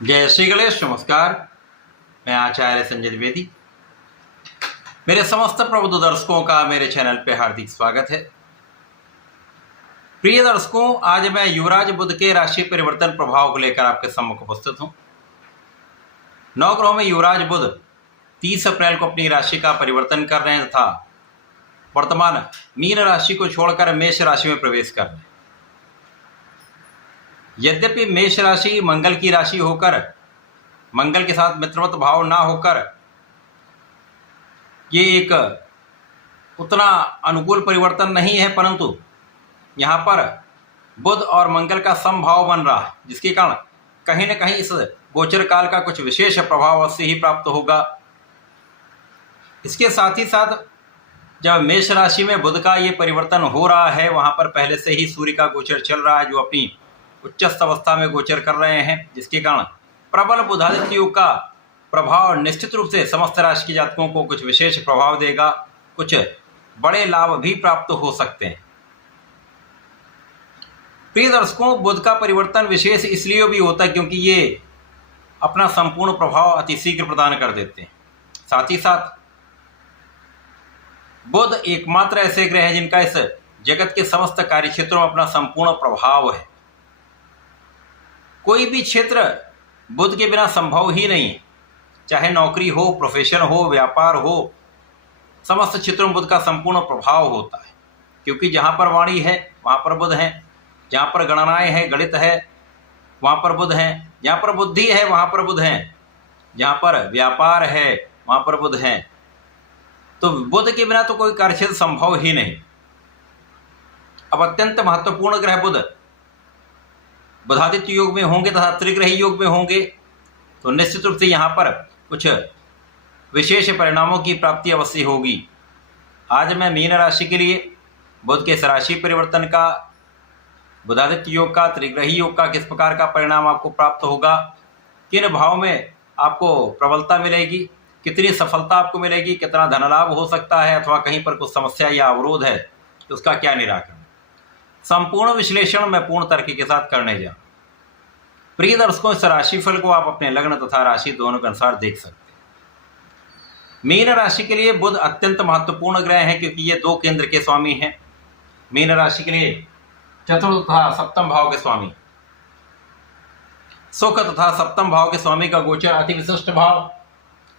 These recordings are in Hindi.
जय श्री गणेश। नमस्कार, मैं आचार्य संजय द्विवेदी। मेरे समस्त प्रबुद्ध दर्शकों का मेरे चैनल पे हार्दिक स्वागत है। प्रिय दर्शकों, आज मैं युवराज बुध के राशि परिवर्तन प्रभाव को लेकर आपके सम्मुख उपस्थित हूँ। नवग्रहों में युवराज बुध 30 अप्रैल को अपनी राशि का परिवर्तन कर रहे हैं तथा वर्तमान मीन राशि को छोड़कर मेष राशि में प्रवेश कर रहे हैं। यद्यपि मेष राशि मंगल की राशि होकर मंगल के साथ मित्रवत भाव ना होकर ये एक उतना अनुकूल परिवर्तन नहीं है, परंतु यहाँ पर बुध और मंगल का समभाव बन रहा है, जिसके कारण कहीं न कहीं इस गोचर काल का कुछ विशेष प्रभाव अवश्य ही प्राप्त होगा। इसके साथ ही साथ जब मेष राशि में बुध का ये परिवर्तन हो रहा है, वहाँ पर पहले से ही सूर्य का गोचर चल रहा है, जो अपनी उच्चस्थ अवस्था में गोचर कर रहे हैं, जिसके कारण प्रबल बुधादित्य योग का प्रभाव निश्चित रूप से समस्त राशि के जातकों को कुछ विशेष प्रभाव देगा। कुछ बड़े लाभ भी प्राप्त हो सकते हैं। प्रिय दर्शकों, बुध का परिवर्तन विशेष इसलिए भी होता है क्योंकि ये अपना संपूर्ण प्रभाव अतिशीघ्र प्रदान कर देते हैं। साथ ही साथ बुध एकमात्र ऐसे ग्रह हैं जिनका इस जगत के समस्त कार्य क्षेत्रों में अपना संपूर्ण प्रभाव है। कोई भी क्षेत्र बुध के बिना संभव ही नहीं है, चाहे नौकरी हो, प्रोफेशन हो, व्यापार हो, समस्त क्षेत्रों में बुध का संपूर्ण प्रभाव होता है। क्योंकि जहाँ पर वाणी है वहाँ पर बुध है, जहाँ पर गणनाएं हैं, गणित है, वहाँ पर बुध हैं, जहाँ पर बुद्धि है वहाँ पर बुध हैं, जहाँ पर व्यापार है वहाँ पर बुध हैं। तो बुध के बिना तो कोई कार्यक्षेत्र संभव ही नहीं। अब अत्यंत महत्वपूर्ण ग्रह बुध बुधादित्य योग में होंगे तथा त्रिग्रही योग में होंगे, तो निश्चित रूप से यहाँ पर कुछ विशेष परिणामों की प्राप्ति अवश्य होगी। आज मैं मीन राशि के लिए बुध के इस राशि परिवर्तन का, बुधादित्य योग का, त्रिग्रही योग का किस प्रकार का परिणाम आपको प्राप्त होगा, किन भाव में आपको प्रबलता मिलेगी, कितनी सफलता आपको मिलेगी, कितना धन लाभ हो सकता है, अथवा कहीं पर कुछ समस्या या अवरोध है तो उसका क्या निराकरण, संपूर्ण विश्लेषण मैं पूर्ण तर्क के साथ करने जा। प्रिय दर्शकों, इस राशिफल को आप अपने लग्न तथा राशि दोनों के अनुसार देख सकते हैं। मीन राशि के लिए बुध अत्यंत महत्वपूर्ण ग्रह हैं क्योंकि ये 2 केंद्र के स्वामी हैं। मीन राशि के लिए चतुर्थ तथा सप्तम भाव के स्वामी, सुख तथा सप्तम भाव के स्वामी का गोचर अति विशिष्ट भाव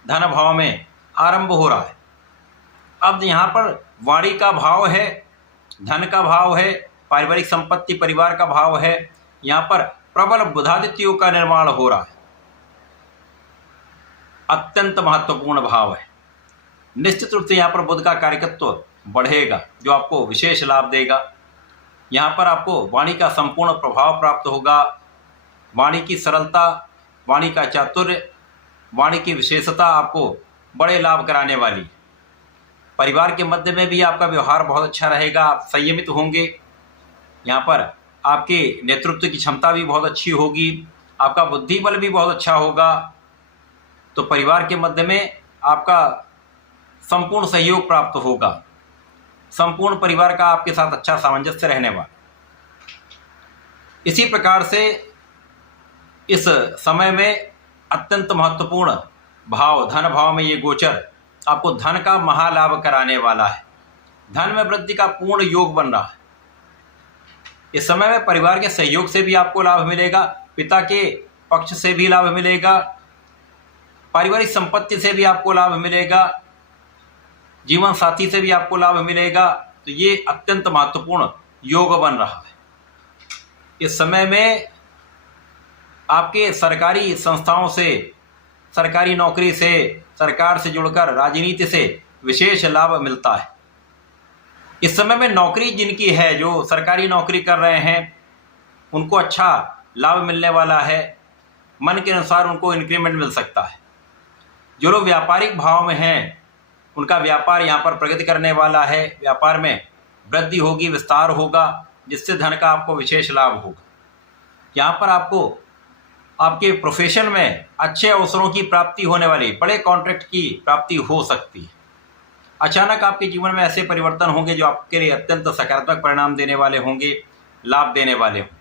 धन भाव में आरंभ हो रहा है। अब यहाँ पर वाणी का भाव है, धन का भाव है, पारिवारिक संपत्ति परिवार का भाव है। यहाँ पर प्रबल बुधादित्य योग का निर्माण हो रहा है, अत्यंत महत्वपूर्ण भाव है। निश्चित रूप से यहाँ पर बुध का कार्यकत्व बढ़ेगा, जो आपको विशेष लाभ देगा। यहाँ पर आपको वाणी का संपूर्ण प्रभाव प्राप्त होगा। वाणी की सरलता, वाणी का चातुर्य, वाणी की विशेषता आपको बड़े लाभ कराने वाली है। परिवार के मध्य में भी आपका व्यवहार बहुत अच्छा रहेगा, आप संयमित होंगे। यहाँ पर आपके नेतृत्व की क्षमता भी बहुत अच्छी होगी, आपका बुद्धि बल भी बहुत अच्छा होगा। तो परिवार के मध्य में आपका संपूर्ण सहयोग प्राप्त होगा, संपूर्ण परिवार का आपके साथ अच्छा सामंजस्य रहने वाला। इसी प्रकार से इस समय में अत्यंत महत्वपूर्ण भाव धन भाव में ये गोचर आपको धन का महालाभ कराने वाला है। धन में वृद्धि का पूर्ण योग बन रहा है। इस समय में परिवार के सहयोग से भी आपको लाभ मिलेगा, पिता के पक्ष से भी लाभ मिलेगा, पारिवारिक संपत्ति से भी आपको लाभ मिलेगा, जीवन साथी से भी आपको लाभ मिलेगा। तो ये अत्यंत महत्वपूर्ण योग बन रहा है। इस समय में आपके सरकारी संस्थाओं से, सरकारी नौकरी से, सरकार से जुड़कर राजनीति से विशेष लाभ मिलता है। इस समय में नौकरी जिनकी है, जो सरकारी नौकरी कर रहे हैं, उनको अच्छा लाभ मिलने वाला है। मन के अनुसार उनको इंक्रीमेंट मिल सकता है। जो लोग व्यापारिक भाव में हैं, उनका व्यापार यहाँ पर प्रगति करने वाला है। व्यापार में वृद्धि होगी, विस्तार होगा, जिससे धन का आपको विशेष लाभ होगा। यहाँ पर आपको आपके प्रोफेशन में अच्छे अवसरों की प्राप्ति होने वाली, बड़े कॉन्ट्रैक्ट की प्राप्ति हो सकती है। अचानक आपके जीवन में ऐसे परिवर्तन होंगे जो आपके लिए अत्यंत सकारात्मक परिणाम देने वाले होंगे, लाभ देने वाले होंगे।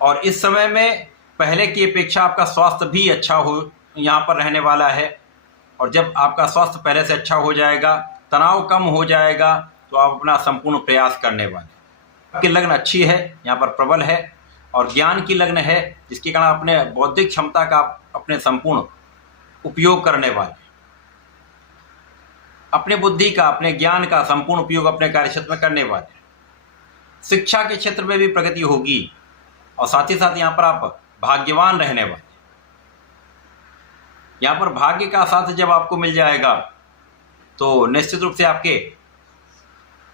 और इस समय में पहले की अपेक्षा आपका स्वास्थ्य भी अच्छा हो यहाँ पर रहने वाला है। और जब आपका स्वास्थ्य पहले से अच्छा हो जाएगा, तनाव कम हो जाएगा, तो आप अपना संपूर्ण प्रयास करने वाले। आपकी लग्न अच्छी है, यहाँ पर प्रबल है और ज्ञान की लग्न है, जिसके कारण अपने बौद्धिक क्षमता का अपने संपूर्ण उपयोग करने वाले, अपने बुद्धि का, अपने ज्ञान का संपूर्ण उपयोग अपने कार्यक्षेत्र में करने वाले। शिक्षा के क्षेत्र में भी प्रगति होगी और साथ ही साथ यहाँ पर आप भाग्यवान रहने वाले। यहाँ पर भाग्य का साथ जब आपको मिल जाएगा तो निश्चित रूप से आपके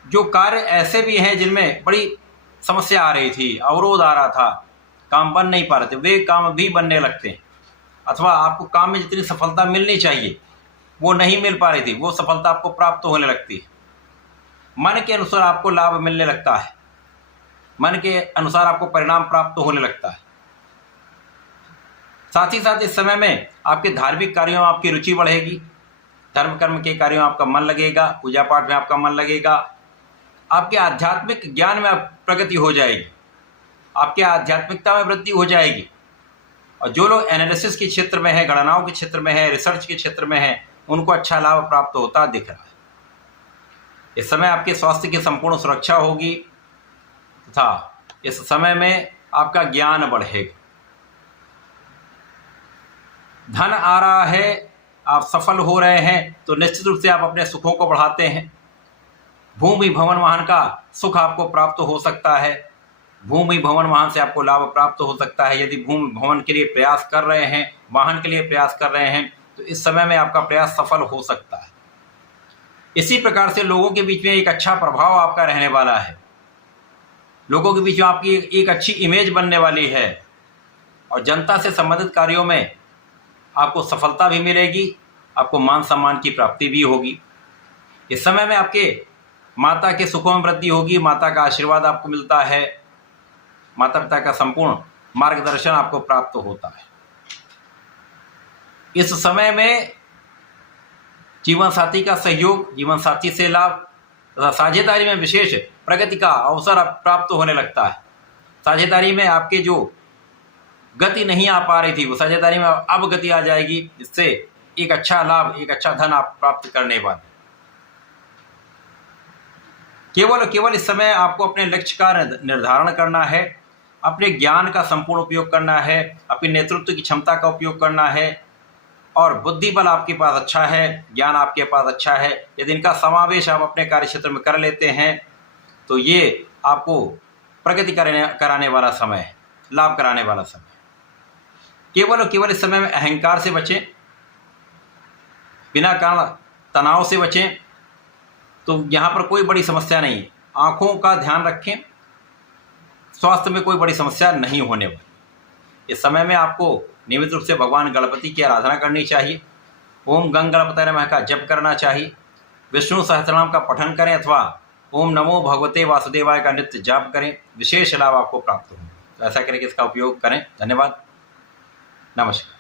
जो कार्य ऐसे भी हैं जिनमें बड़ी समस्या आ रही थी, अवरोध आ रहा था, काम बन नहीं पा रहे थे, वे काम भी बनने लगते हैं। अथवा आपको काम में जितनी सफलता मिलनी चाहिए वो नहीं मिल पा रही थी, वो सफलता आपको प्राप्त होने लगती है। मन के अनुसार आपको लाभ मिलने लगता है, मन के अनुसार आपको परिणाम प्राप्त होने लगता है। साथ ही साथ इस समय में आपके धार्मिक कार्यों में आपकी रुचि बढ़ेगी, धर्म कर्म के कार्यों में आपका मन लगेगा, पूजा पाठ में आपका मन लगेगा, आपके आध्यात्मिक ज्ञान में प्रगति हो जाएगी, आपके आध्यात्मिकता में वृद्धि हो जाएगी। और जो लोग एनालिसिस के क्षेत्र में हैं, गणनाओं के क्षेत्र में हैं, रिसर्च के क्षेत्र में हैं, उनको अच्छा लाभ प्राप्त होता दिख रहा है। इस समय आपके स्वास्थ्य की संपूर्ण सुरक्षा होगी तथा इस समय में आपका ज्ञान बढ़ेगा। धन आ रहा है, आप सफल हो रहे हैं, तो निश्चित रूप से आप अपने सुखों को बढ़ाते हैं। भूमि भवन वाहन का सुख आपको प्राप्त हो सकता है, भूमि भवन वाहन से आपको लाभ प्राप्त हो सकता है। यदि भूमि भवन के लिए प्रयास कर रहे हैं, वाहन के लिए प्रयास कर रहे हैं, तो इस समय में आपका प्रयास सफल हो सकता है। इसी प्रकार से लोगों के बीच में एक अच्छा प्रभाव आपका रहने वाला है, लोगों के बीच में आपकी एक अच्छी इमेज बनने वाली है और जनता से संबंधित कार्यों में आपको सफलता भी मिलेगी, आपको मान सम्मान की प्राप्ति भी होगी। इस समय में आपके माता के सुखों में वृद्धि होगी, माता का आशीर्वाद आपको मिलता है, माता पिता का संपूर्ण मार्गदर्शन आपको प्राप्त होता है। इस समय में जीवन साथी का सहयोग, जीवन साथी से लाभ तथा साझेदारी में विशेष प्रगति का अवसर प्राप्त होने लगता है। साझेदारी में आपके जो गति नहीं आ पा रही थी, वो साझेदारी में अब गति आ जाएगी, जिससे एक अच्छा लाभ, एक अच्छा धन आप प्राप्त करने वाले। केवल इस समय आपको अपने लक्ष्य का निर्धारण करना है, अपने ज्ञान का संपूर्ण उपयोग करना है, अपनी नेतृत्व की क्षमता का उपयोग करना है और बुद्धि बल आपके पास अच्छा है, ज्ञान आपके पास अच्छा है। यदि इनका समावेश आप अपने कार्यक्षेत्र में कर लेते हैं तो ये आपको प्रगति कराने वाला समय है, लाभ कराने वाला समय। केवल इस समय में अहंकार से बचें, बिना कारण तनाव से बचें, तो यहाँ पर कोई बड़ी समस्या नहीं। आँखों का ध्यान रखें, स्वास्थ्य में कोई बड़ी समस्या नहीं होने वाली। इस समय में आपको नियमित रूप से भगवान गणपति की आराधना करनी चाहिए, ओम गंग गणपतये नमः का जप करना चाहिए, विष्णु सहस्रनाम का पठन करें अथवा ओम नमो भगवते वासुदेवाय का नित्य जाप करें, विशेष लाभ आपको प्राप्त होगा। तो ऐसा करके इसका उपयोग करें। धन्यवाद, नमस्कार।